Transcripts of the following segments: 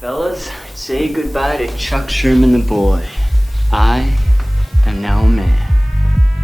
Fellas, say goodbye to Chuck Sherman the boy. I am now a man.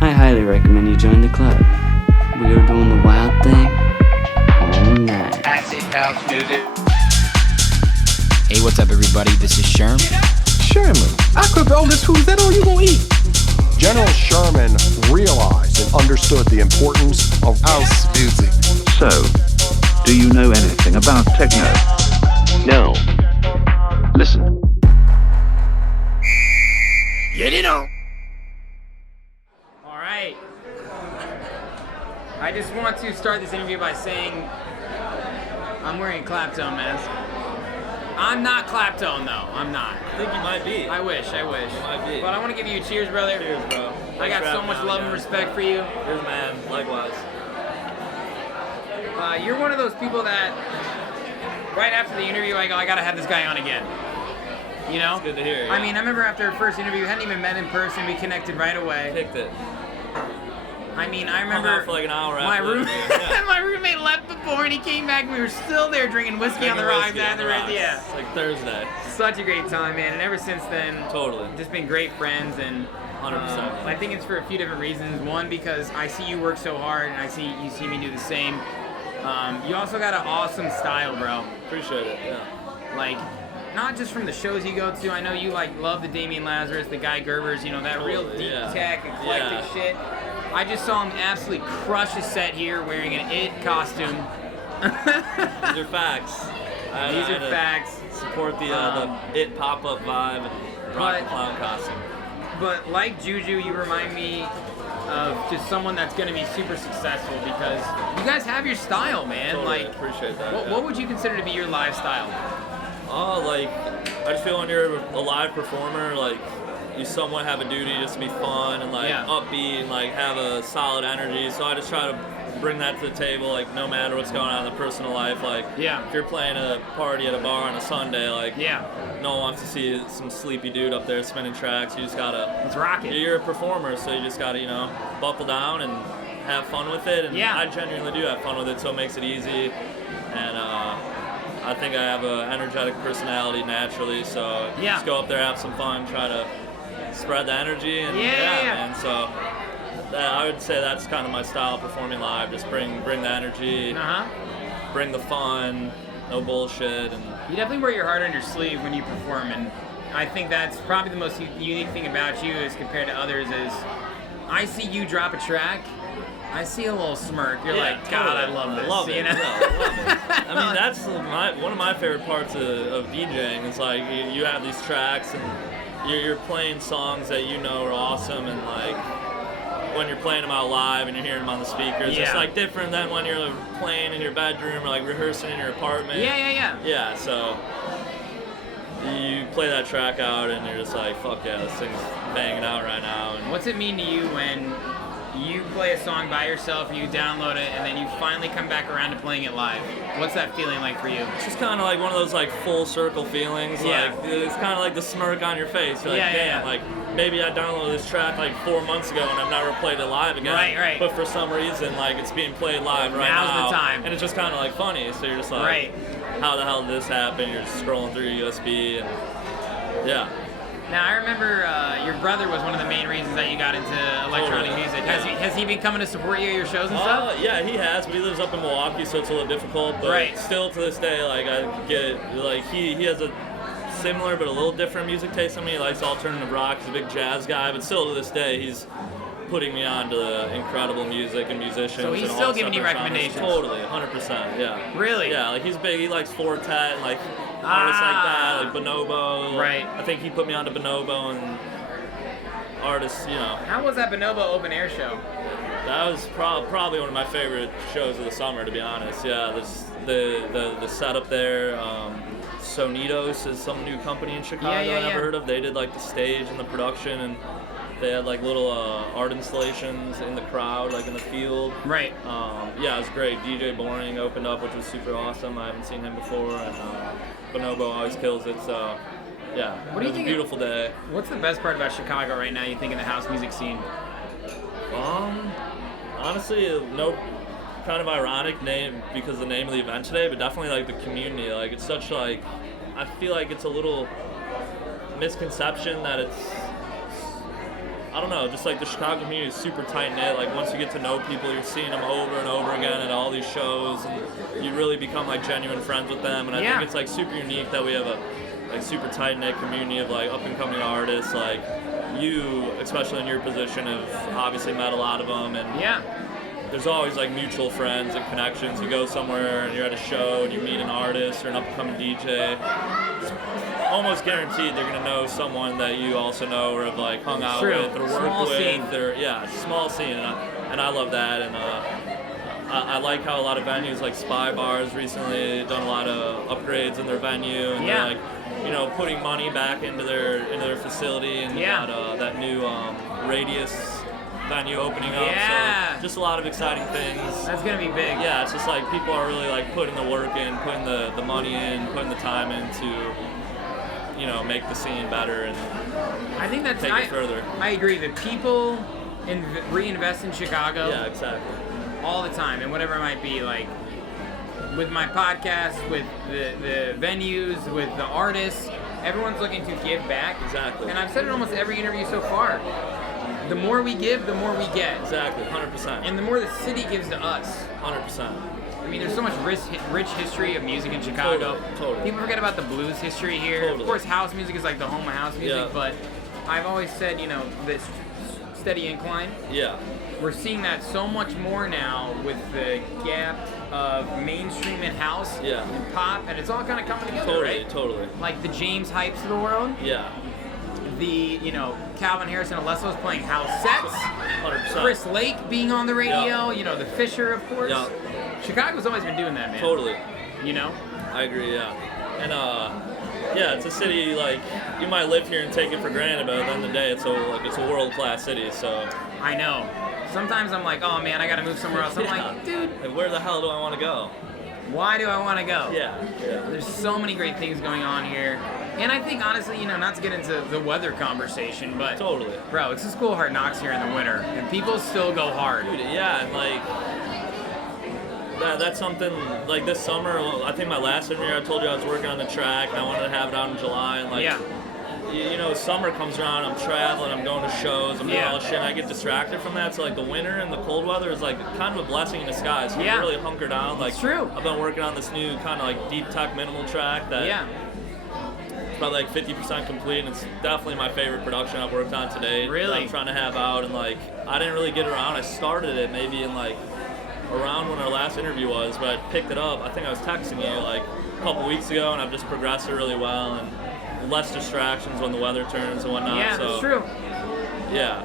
I highly recommend you join the club. We are doing the wild thing all night. Acid house music. Hey, what's up, everybody? This is Sherm. Sherman, I cook all this food. Is that all you gonna eat? General Sherman realized and understood the importance of house music. So, do you know anything about techno? No. Listen. Get it on. All right. I just want to start this interview by saying I'm wearing a Claptone mask. I'm not Claptone, though. I'm not. I think you might be. I wish. You might be. But I want to give you a cheers, brother. Cheers, bro. I got so much love and respect for you. Cheers, man. Likewise. You're one of those people that, right after the interview, I go, I gotta have this guy on again. You know? It's good to hear. Yeah. I mean, I remember after our first interview, we hadn't even met in person. We connected right away. Picked it. I mean, I remember Hung out for like an hour my after. my roommate left before and he came back and we were still there drinking whiskey on the rocks afterwards. Yeah. It's like Thursday. Such a great time, man. And ever since then, Totally. just been great friends. And 100%. I think it's for a few different reasons. One, because I see you work so hard and you see me do the same. You also got an awesome style, bro. Appreciate it, yeah. Like, not just from the shows you go to. I know you like love the Damian Lazarus, the Guy Gerbers, you know, that real deep tech, eclectic shit. I just saw him absolutely crush his set here wearing an It costume. These are facts. These are facts. Support the It pop-up vibe and rock the clown costume. But like Juju, you remind me of just someone that's going to be super successful because you guys have your style, man. Totally, like, appreciate that. What would you consider to be your live style? Oh, like, I just feel when you're a live performer, like, you somewhat have a duty just to be fun and, like, upbeat and, like, have a solid energy. So I just try to bring that to the table, like, no matter what's going on in the personal life. Like, if you're playing a party at a bar on a Sunday, like, no one wants to see some sleepy dude up there spinning tracks. You just gotta... Let's rock it. You're a performer, so you just gotta, you know, buckle down and have fun with it. And I genuinely do have fun with it, so it makes it easy. And, I think I have an energetic personality naturally, so just go up there, have some fun, try to spread the energy, and man. So I would say that's kind of my style of performing live. Just bring the energy, bring the fun, no bullshit, and you definitely wear your heart on your sleeve when you perform, and I think that's probably the most unique thing about you as compared to others is I see you drop a track. I see a little smirk. You're like, God, totally. I love this. I love it. You know? I love it. I mean, that's one of my favorite parts of DJing. It's like you have these tracks and you're playing songs that you know are awesome, and like when you're playing them out live and you're hearing them on the speakers, it's like different than when you're playing in your bedroom or like rehearsing in your apartment. Yeah. So you play that track out and you're just like, fuck yeah, this thing's banging out right now. And what's it mean to you when you play a song by yourself and you download it and then you finally come back around to playing it live? What's that feeling like for you? It's just kind of like one of those like full circle feelings. Like it's kind of like the smirk on your face. You're like, damn, like maybe I downloaded this track like 4 months ago and I've never played it live again. Right. But for some reason, like it's being played live right now. Now's the time. And it's just kind of like funny. So you're just like, how the hell did this happen? You're just scrolling through your USB and Now, I remember your brother was one of the main reasons that you got into electronic music. Has he been coming to support you at your shows and stuff? Yeah, he has. But he lives up in Milwaukee, so it's a little difficult. But still to this day, like I get, like he has a similar but a little different music taste than me. He likes alternative rock. He's a big jazz guy, but still to this day, he's putting me on to incredible music and musicians. So he's still giving you recommendations? Totally, 100%, yeah. Really? Yeah, like he's big. He likes Fortet and like artists like that, like Bonobo. Right. I think he put me onto Bonobo and artists, you know. How was that Bonobo open air show? That was probably one of my favorite shows of the summer, to be honest. Yeah, the setup there. Sonidos is some new company in Chicago I never heard of. They did like the stage and the production, and they had like little art installations in the crowd, like in the field. Right. Yeah, it was great. DJ Boring opened up, which was super awesome. I haven't seen him before, and Bonobo always kills it. So yeah, what do you think? Beautiful day. What's the best part about Chicago right now? You think in the house music scene? Honestly, no. Kind of ironic name because the name of the event today, but definitely like the community. Like it's such like I feel like it's a little misconception that it's, I don't know, just like the Chicago community is super tight-knit. Like, once you get to know people, you're seeing them over and over again at all these shows, and you really become, like, genuine friends with them. And I think it's, like, super unique that we have a, like, super tight-knit community of, like, up-and-coming artists. Like, you, especially in your position, have obviously met a lot of them. And there's always, like, mutual friends and connections. You go somewhere and you're at a show and you meet an artist or an up-and-coming DJ. It's almost guaranteed they're gonna know someone that you also know or have like hung out with or worked with. Scene. Or small scene, and I love that. And I like how a lot of venues like Spy Bars recently done a lot of upgrades in their venue, and they're like, putting money back into their facility, and got that new Radius venue opening up. So just a lot of exciting things. That's gonna be big. Yeah, it's just like people are really like putting the work in, putting the money in, putting the time in to make the scene better, and I think that's take it further. I agree that people reinvest in Chicago. Yeah, exactly. All the time, and whatever it might be, like with my podcast, with the venues, with the artists, everyone's looking to give back. Exactly. And I've said it almost every interview so far. The more we give, the more we get. Exactly, 100%. And the more the city gives to us. 100%. I mean, there's so much rich history of music in Chicago. Totally. People forget about the blues history here. Totally. Of course, house music is like the home of house music, but I've always said, this steady incline. Yeah. We're seeing that so much more now with the gap of mainstream and house and pop, and it's all kind of coming together, right? Totally. Like the James Hypes of the world. Yeah. The, Calvin Harris and Alesso's playing house sets. 100%. Chris Lake being on the radio, the Fisher, of course. Yeah. Chicago's always been doing that, man. Totally. I agree, yeah. And, it's a city, like, you might live here and take it for granted, but at the end of the day, it's a world-class city, so. I know. Sometimes I'm like, oh, man, I gotta move somewhere else. I'm like, dude. Like, where the hell do I want to go? Why do I want to go? Yeah. There's so many great things going on here. And I think, honestly, not to get into the weather conversation, but... Totally. Bro, it's a school hard knocks here in the winter, and people still go hard. Dude, yeah, and, like... That's something, like, this summer, I think my last interview, I told you I was working on the track, and I wanted to have it out in July, and, like... Summer comes around, I'm traveling, I'm going to shows, I'm doing all this shit, and I get distracted from that. So, like, the winter and the cold weather is, like, kind of a blessing in disguise. So you really hunker down. Like, it's true. I've been working on this new kind of, like, deep tech minimal track that it's probably, like, 50% complete, and it's definitely my favorite production I've worked on today. Really? That I'm trying to have out, and, like, I didn't really get around. I started it maybe in, like, around when our last interview was, but I picked it up. I think I was texting you, like, a couple weeks ago, and I've just progressed it really well, and less distractions when the weather turns and whatnot. Yeah, that's true. Yeah.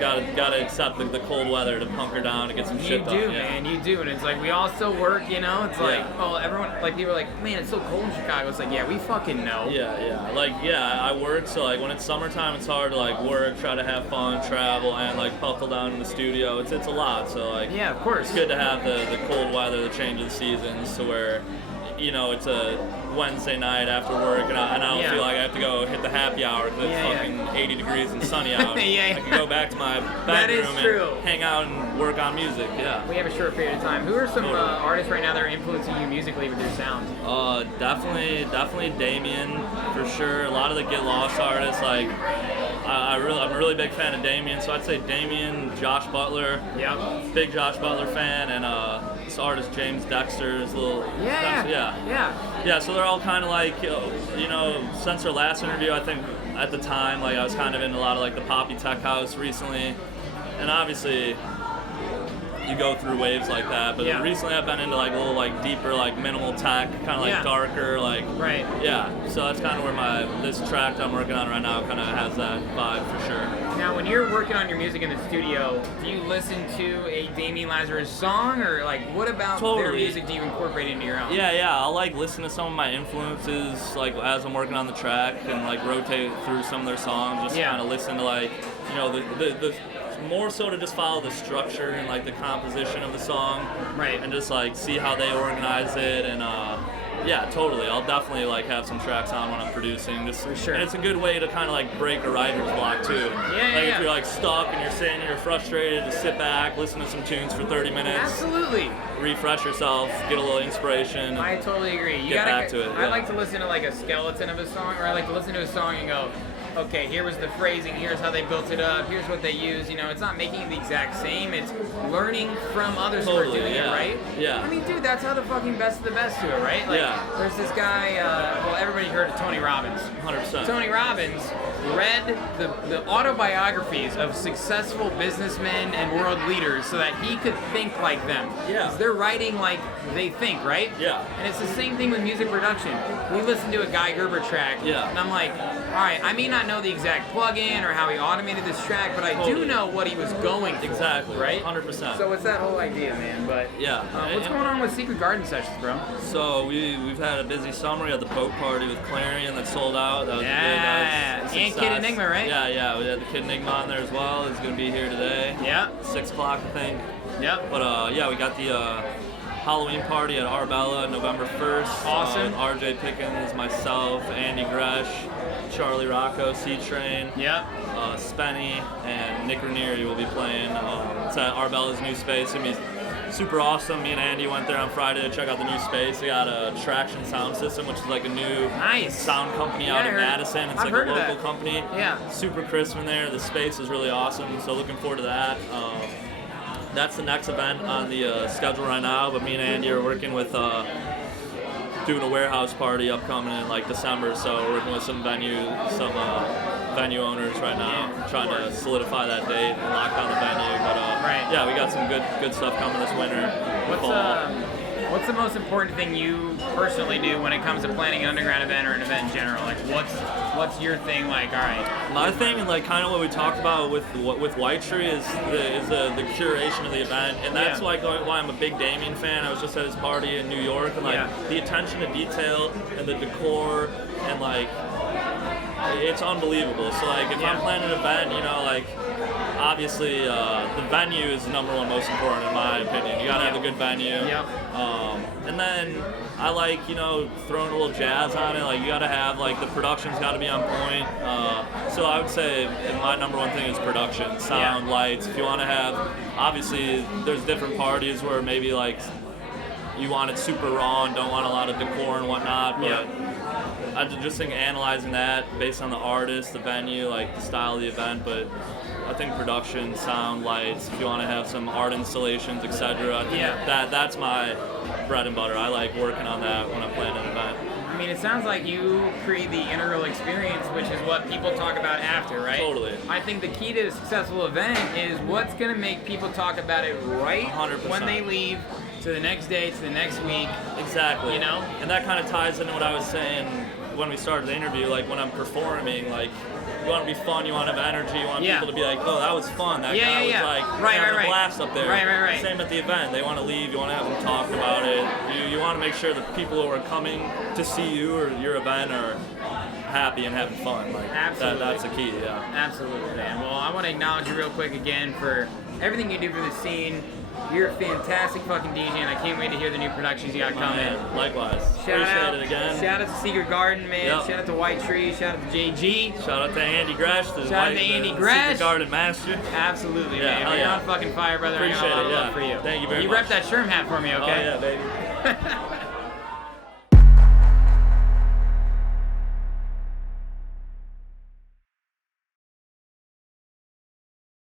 Gotta accept the cold weather to hunker down and get some shit done. You do, man. You do. And it's like, we all still work, It's like, everyone, like, people are like, man, it's so cold in Chicago. It's like, yeah, we fucking know. Yeah. Like, I work, so, like, when it's summertime, it's hard to, like, work, try to have fun, travel, and, like, buckle down in the studio. It's a lot, so, like... Yeah, of course. It's good to have the cold weather, the change of the seasons, to where... it's a Wednesday night after work, and I don't feel like I have to go hit the happy hour because it's fucking 80 degrees and sunny out. I can go back to my bedroom and hang out and work on music. Yeah. We have a short period of time. Who are some artists right now that are influencing you musically with your sound? Definitely Damien, for sure. A lot of the Get Lost artists, like, I'm a really big fan of Damien, so I'd say Damien, Josh Butler. Yeah. Big Josh Butler fan, and this artist James Dexter's little. Yeah, so they're all kind of like, since our last interview, I think at the time, like, I was kind of in a lot of, like, the poppy tech house recently, and obviously you go through waves like that, but recently I've been into, like, a little, like, deeper, like, minimal tech, kind of, like, darker, like, so that's kind of where this track that I'm working on right now kind of has that vibe for sure. Now, when you're working on your music in the studio, do you listen to a Damien Lazarus song, or, like, what about their music do you incorporate into your own? Yeah, I'll, like, listen to some of my influences, like, as I'm working on the track, and, like, rotate through some of their songs, just kind of listen to, like, the more so to just follow the structure and, like, the composition of the song, and just, like, see how they organize it, and Yeah, totally. I'll definitely like have some tracks on when I'm producing. Just For sure. And it's a good way to kind of like break a writer's block too. Like if you're like stuck and you're sitting, you're frustrated, just sit back, listen to some tunes for 30 minutes. Absolutely. Refresh yourself, get a little inspiration. I totally agree. You Get gotta back to it, I yeah. like to listen to like a skeleton of a song, or I like to listen to a song and go, okay, here was the phrasing, here's how they built it up, here's what they use. You know, it's not making it the exact same, it's learning from others who are Totally, doing yeah. it, right? Yeah. I mean, dude, that's how the fucking best of the best do it, right? Like, Yeah. there's this guy, well, everybody heard of Tony Robbins. 100%. Tony Robbins read the autobiographies of successful businessmen and world leaders so that he could think like them. Yeah. 'Cause they're writing like they think, right? Yeah. And it's the same thing with music production. We listen to a Guy Gerber track, Yeah. and I'm like, all right, I may not know the exact plug-in or how he automated this track, but I do Totally. know what he was going for. Exactly. Right? 100%. So it's that whole idea, man. But Yeah. what's going on with Secret Garden Sessions, bro? So we've had a busy summer. We had the boat party with Clarion that sold out. That was Yeah. a big And success. Kid Enigma, right? Yeah. We had the Kid Enigma on there as well. He's gonna be here today. Yeah. 6 o'clock, I think. Yep. But yeah, we got the Halloween party at Arbella November 1st. Awesome. RJ Pickens, myself, Andy Gresh, Charlie Rocco, C-Train, Yep. Spenny, and Nick Ranieri will be playing. It's at Arbella's new space. It's gonna be super awesome. Me and Andy went there on Friday to check out the new space. They got a Traction Sound System, which is like a new Nice. sound company Yeah, out I in heard- Madison. It's I've like heard a of local that. company. Yeah. Super crisp in there. The space is really awesome. So looking forward to that. That's the next event on the schedule right now. But me and Andy are working with doing a warehouse party upcoming in like December. So we're working with some venue owners right now, trying to solidify that date and lock down the venue. But Right. yeah, we got some good stuff coming this winter. fall. What's the most important thing you personally do when it comes to planning an underground event or an event in general? Like, what's your thing? Like, all right. My thing, and like kind of what we talked about with White Tree, is the curation of the event, and that's Yeah. like why I'm a big Damien fan. I was just at his party in New York, and like Yeah. the attention to detail and the decor, and like it's unbelievable. So like if Yeah. I'm planning an event, you know, like obviously the venue is the number one most important in my opinion. You gotta have a good venue. Yep. And then I like, you know, throwing a little jazz on it. Like you gotta have like the production's gotta be on point. So I would say my number one thing is production, sound, lights. If you want to have, obviously there's different parties where maybe like you want it super raw and don't want a lot of decor and whatnot, but I just think analyzing that based on the artist, the venue, like the style of the event, but I think production, sound, lights, if you want to have some art installations, etc. I think that's my bread and butter. I like working on that when I'm planning an event. I mean, it sounds like you create the integral experience, which is what people talk about after, right? Totally. I think the key to a successful event is what's going to make people talk about it right 100%. when they leave, to the next day, to the next week. Exactly. You know? And that kind of ties into what I was saying when we started the interview. Like when I'm performing, like you want to be fun, you want to have energy, you want people to be like, oh, that was fun. That guy was like having a blast up there. Right. Same at the event. They want to leave. You want to have them talking about it. You want to make sure the people who are coming to see you or your event are happy and having fun. Like Absolutely. That's the key. Yeah. Absolutely, man. Well, I want to acknowledge you real quick again for everything you do for the scene. You're a fantastic fucking DJ, and I can't wait to hear the new productions you got coming. Man, likewise. Shout Appreciate out, it again. Shout out to Secret Garden, man. Yep. Shout out to White Tree. Shout out to Jaygee. Shout out to Andy Gresh, the Secret Garden master. Absolutely, Yeah, man. hell You're yeah. on fucking fire, brother. Appreciate I got a lot of it, love yeah. for you. Thank you very You much. rep that Sherm hat for me, okay? Oh yeah, baby.